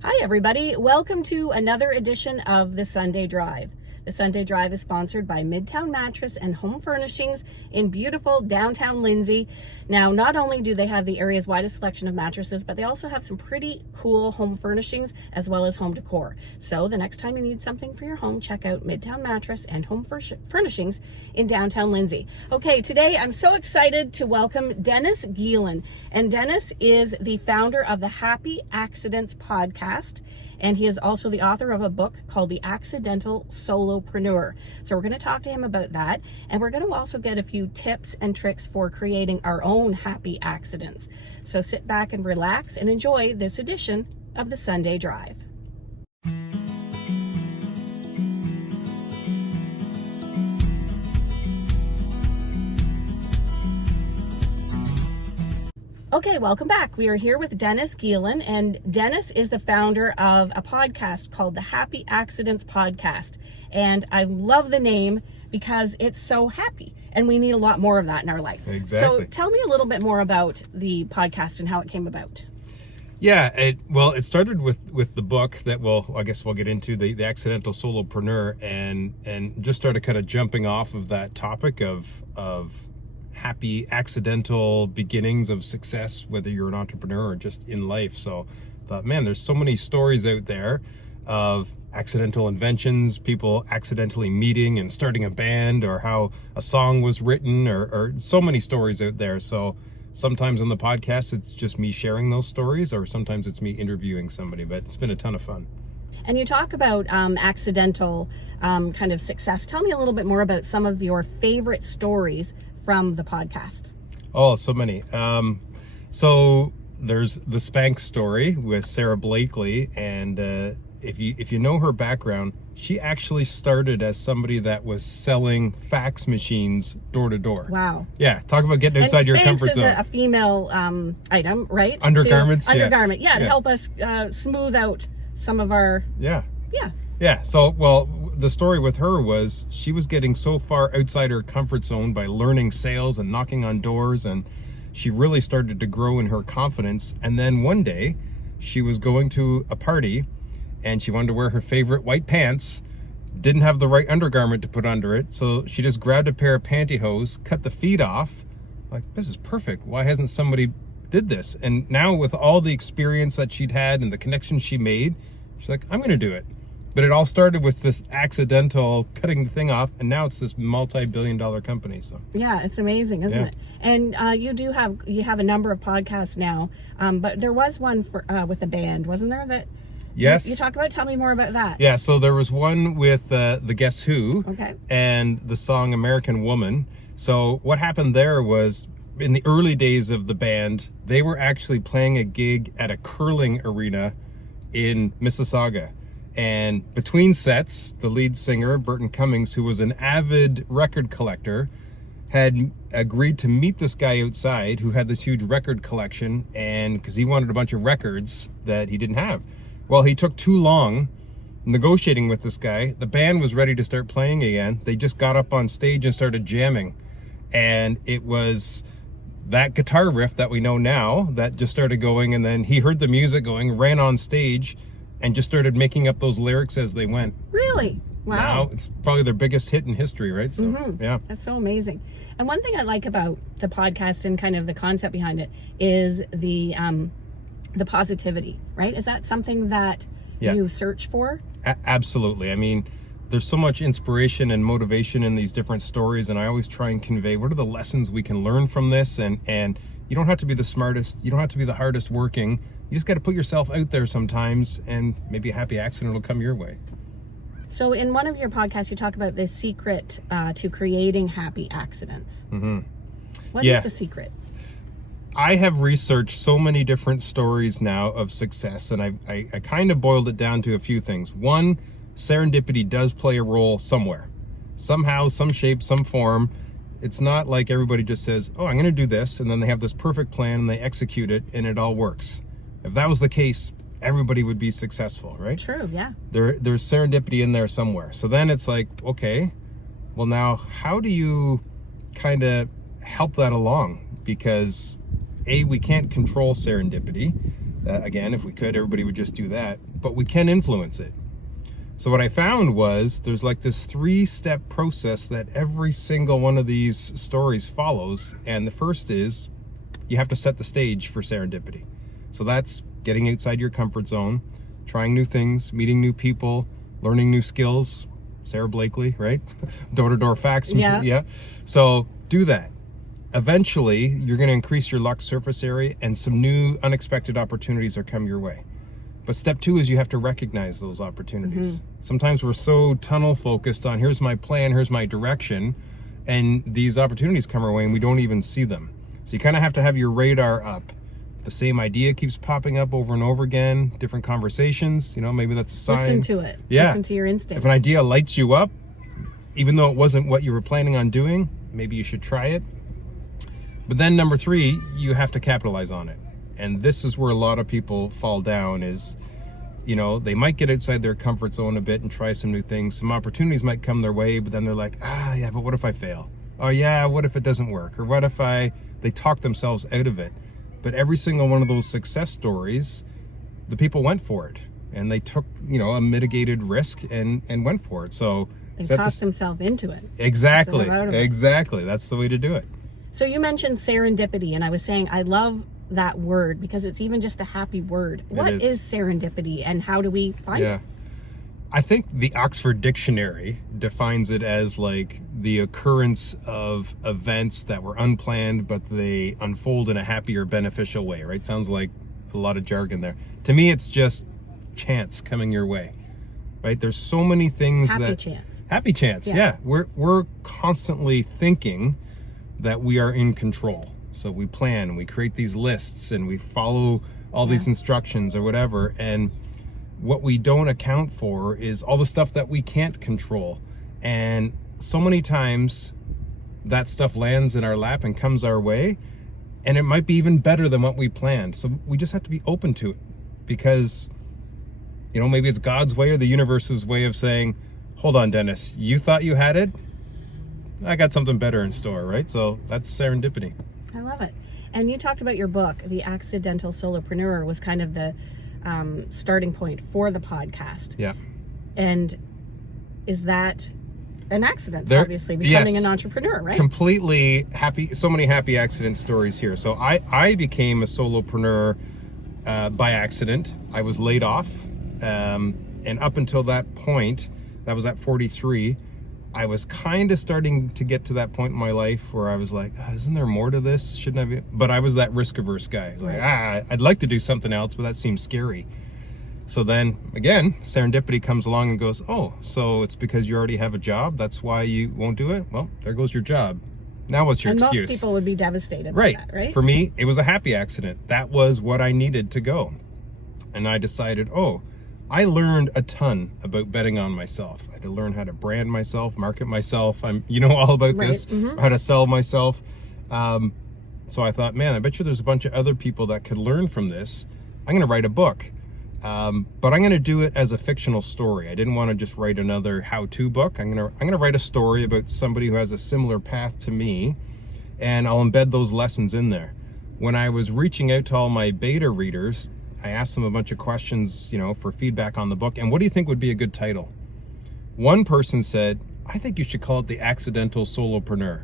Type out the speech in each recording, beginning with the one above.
Hi, everybody. Welcome to another edition of the Sunday Drive. The Sunday Drive is sponsored by Midtown Mattress and Home Furnishings in beautiful downtown Lindsay. Now, not only do they have the area's widest selection of mattresses, but they also have some pretty cool home furnishings as well as home decor. So the next time you need something for your home, check out Midtown Mattress and Home Furnishings in downtown Lindsay. Okay, today I'm so excited to welcome Dennis Geelen. And Dennis is the founder of the Happy Accidents podcast. And he is also the author of a book called The Accidental Solopreneur. So we're going to talk to him about that. And we're going to also get a few tips and tricks for creating our own happy accidents. So sit back and relax and enjoy this edition of the Sunday Drive. Okay, welcome back. We are here with Dennis Geelen, and Dennis is the founder of a podcast called the Happy Accidents Podcast. And I love the name because it's so happy, and we need a lot more of that in our life. Exactly. So tell me a little bit more about the podcast and how it came about. Yeah, it started with the book that I guess we'll get into, the Accidental Solopreneur, and just started kind of jumping off of that topic of happy accidental beginnings of success, whether you're an entrepreneur or just in life. So I thought, man, there's so many stories out there of accidental inventions, people accidentally meeting and starting a band, or how a song was written, or so many stories out there. So sometimes on the podcast, it's just me sharing those stories, or sometimes it's me interviewing somebody, but it's been a ton of fun. And you talk about accidental kind of success. Tell me a little bit more about some of your favorite stories from the podcast. Oh, so many. So there's the Spank story with Sarah Blakely, and if you know her background, she actually started as somebody that was selling fax machines door to door. Wow. Yeah, talk about getting outside your comfort zone. And Spanx is a female item, right? Undergarments. Undergarment, yeah, to help us smooth out some of our... Yeah. So, the story with her was she was getting so far outside her comfort zone by learning sales and knocking on doors, and she really started to grow in her confidence. And then one day she was going to a party and she wanted to wear her favorite white pants, didn't have the right undergarment to put under it, so she just grabbed a pair of pantyhose, cut the feet off. Like, this is perfect. Why hasn't somebody did this? And now with all the experience that she'd had and the connections she made, she's like, I'm going to do it. But it all started with this accidental cutting the thing off, and now it's this multi-billion-dollar company. So yeah, it's amazing, isn't it? And you have a number of podcasts now, but there was one for with a band, wasn't there? That yes, you talked about. Tell me more about that. Yeah, so there was one with the Guess Who, okay, and the song American Woman. So what happened there was, in the early days of the band, they were actually playing a gig at a curling arena in Mississauga. And between sets, the lead singer, Burton Cummings, who was an avid record collector, had agreed to meet this guy outside who had this huge record collection, and because he wanted a bunch of records that he didn't have. Well, he took too long negotiating with this guy. The band was ready to start playing again. They just got up on stage and started jamming. And it was that guitar riff that we know now that just started going, and then he heard the music going, ran on stage, and just started making up those lyrics as they went. Really? Wow. Now it's probably their biggest hit in history, right? So, yeah. That's so amazing. And one thing I like about the podcast and kind of the concept behind it is the positivity, right? Is that something that you search for? Absolutely. I mean, there's so much inspiration and motivation in these different stories, and I always try and convey what are the lessons we can learn from this, and you don't have to be the smartest, you don't have to be the hardest working. You just got to put yourself out there sometimes, and maybe a happy accident will come your way. So in one of your podcasts, you talk about the secret to creating happy accidents. Mm-hmm. What is the secret? I have researched so many different stories now of success, and I kind of boiled it down to a few things. One, serendipity does play a role somewhere. Somehow, some shape, some form. It's not like everybody just says, oh, I'm going to do this, and then they have this perfect plan, and they execute it, and it all works. If that was the case, everybody would be successful, right? True, yeah. There's serendipity in there somewhere. So then it's like, okay, well now, how do you kind of help that along? Because A, we can't control serendipity. Again, if we could, everybody would just do that. But we can influence it. So what I found was there's like this 3-step process that every single one of these stories follows. And the first is you have to set the stage for serendipity. So that's getting outside your comfort zone, trying new things, meeting new people, learning new skills. Sarah Blakely, right? Door-to-door facts. Yeah. So do that. Eventually, you're going to increase your luck surface area and some new unexpected opportunities are come your way. But step 2 is you have to recognize those opportunities. Sometimes we're so tunnel focused on here's my plan, here's my direction, and these opportunities come our way and we don't even see them. So you kind of have to have your radar up. The same idea keeps popping up over and over again, different conversations, maybe that's a sign. Listen to it. Yeah. Listen to your instinct. If an idea lights you up, even though it wasn't what you were planning on doing, maybe you should try it. But then number 3, you have to capitalize on it. And this is where a lot of people fall down is, they might get outside their comfort zone a bit and try some new things. Some opportunities might come their way, but then they're like, yeah, but what if I fail? Oh yeah, what if it doesn't work? Or what if they talk themselves out of it? But every single one of those success stories, the people went for it. And they took, a mitigated risk and went for it. So they talked themselves into it. Exactly. Exactly. That's the way to do it. So you mentioned serendipity, and I was saying I love that word because it's even just a happy word. What is serendipity and how do we find it? I think the Oxford Dictionary defines it as like the occurrence of events that were unplanned, but they unfold in a happy or beneficial way, right? Sounds like a lot of jargon there. To me, it's just chance coming your way, right? There's so many things Happy chance. Yeah. We're constantly thinking that we are in control. So we plan, we create these lists, and we follow all these instructions or whatever. And what we don't account for is all the stuff that we can't control. And so many times that stuff lands in our lap and comes our way, and it might be even better than what we planned. So we just have to be open to it because, maybe it's God's way or the universe's way of saying, hold on, Dennis, you thought you had it? I got something better in store, right? So that's serendipity. I love it. And you talked about your book, The Accidental Solopreneur, was kind of the starting point for the podcast. Yeah. And is that an accident, obviously, becoming an entrepreneur, right? Completely happy. So many happy accident stories here. So I became a solopreneur by accident. I was laid off. And up until that point, that was at 43, I was kind of starting to get to that point in my life where I was like, isn't there more to this? Shouldn't I be? But I was that risk-averse guy. Like, I'd like to do something else, but that seems scary. So then, again, serendipity comes along and goes, oh, so it's because you already have a job? That's why you won't do it? Well, there goes your job. Now what's your excuse? And most people would be devastated by that, right? For me, it was a happy accident. That was what I needed to go. And I decided, I learned a ton about betting on myself. I had to learn how to brand myself, market myself. I'm, all about this, how to sell myself. So I thought, man, I bet you there's a bunch of other people that could learn from this. I'm going to write a book, but I'm going to do it as a fictional story. I didn't want to just write another how-to book. I'm going to write a story about somebody who has a similar path to me, and I'll embed those lessons in there. When I was reaching out to all my beta readers, I asked them a bunch of questions, for feedback on the book. And what do you think would be a good title? One person said, I think you should call it The Accidental Solopreneur.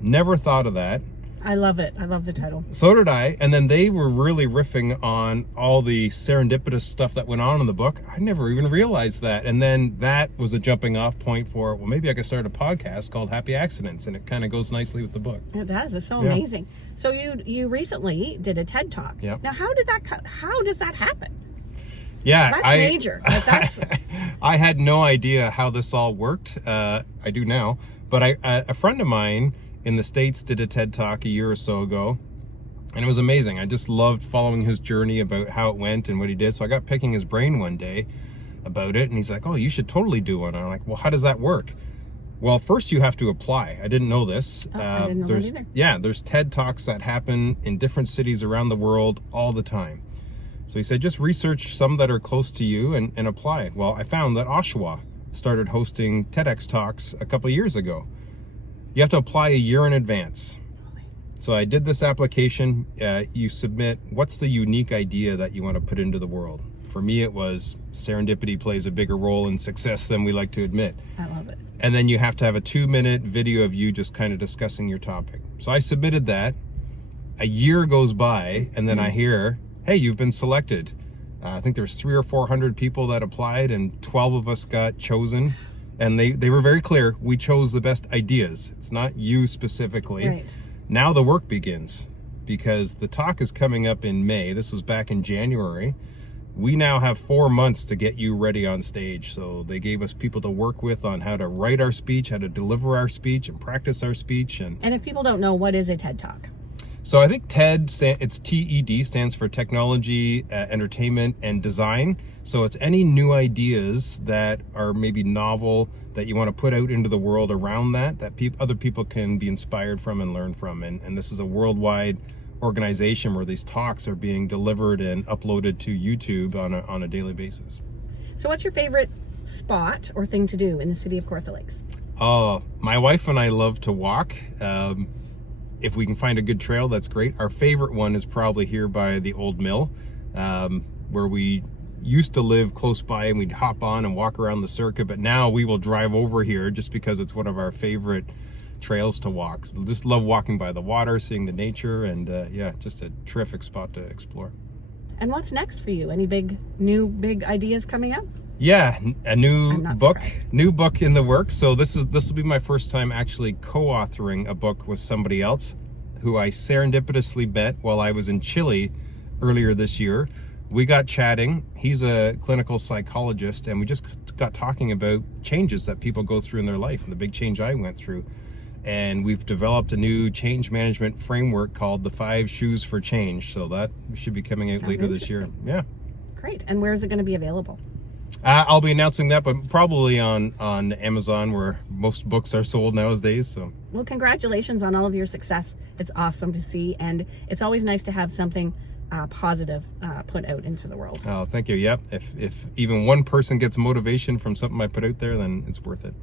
Never thought of that. I love it. I love the title. So did I. And then they were really riffing on all the serendipitous stuff that went on in the book. I never even realized that. And then that was a jumping off point for, well, maybe I could start a podcast called Happy Accidents. And it kind of goes nicely with the book. It does. It's so amazing. So you recently did a TED Talk. Yeah. Now, how does that happen? Yeah. That's major. I had no idea how this all worked. I do now. But a friend of mine in the States did a TED Talk a year or so ago, and it was amazing. I just loved following his journey about how it went and what he did. So I got picking his brain one day about it, and he's like, oh, you should totally do one. And I'm like, well, how does that work? Well, first you have to apply. I didn't know this. I didn't know that either. Yeah, there's TED Talks that happen in different cities around the world all the time. So he said, just research some that are close to you and apply. Well, I found that Oshawa started hosting TEDx Talks a couple of years ago. You have to apply a year in advance. So I did this application. You submit what's the unique idea that you want to put into the world. For me, it was serendipity plays a bigger role in success than we like to admit. I love it. And then you have to have a 2-minute video of you just kind of discussing your topic. So I submitted that. A year goes by, and then I hear, hey, you've been selected. I think there's 300 or 400 people that applied, and 12 of us got chosen. And they were very clear, we chose the best ideas. It's not you specifically. Right. Now the work begins, because the talk is coming up in May. This was back in January. We now have 4 months to get you ready on stage. So they gave us people to work with on how to write our speech, how to deliver our speech, and practice our speech. And if people don't know, what is a TED Talk? so I think TED, it's TED, stands for Technology, Entertainment, and Design. So it's any new ideas that are maybe novel that you want to put out into the world around that other people can be inspired from and learn from. And this is a worldwide organization where these talks are being delivered and uploaded to YouTube on a daily basis. So what's your favorite spot or thing to do in the city of Kawartha Lakes? My wife and I love to walk. If we can find a good trail, that's great. Our favorite one is probably here by the old mill, where we used to live close by, and we'd hop on and walk around the circuit, but now we will drive over here just because it's one of our favorite trails to walk. So just love walking by the water, seeing the nature, and yeah, just a terrific spot to explore. And what's next for you? Any big ideas coming up? Yeah, a new book surprised. In the works. So this will be my first time actually co-authoring a book with somebody else who I serendipitously met while I was in Chile earlier this year. We got chatting. He's a clinical psychologist, and we just got talking about changes that people go through in their life, and the big change I went through. And we've developed a new change management framework called the 5 Shoes for Change. So that should be coming out later this year. Yeah. Great. And where is it going to be available? I'll be announcing that, but probably on Amazon, where most books are sold nowadays. So, well, congratulations on all of your success. It's awesome to see, and it's always nice to have something positive put out into the world. Oh, thank you. Yep. If even one person gets motivation from something I put out there, then it's worth it.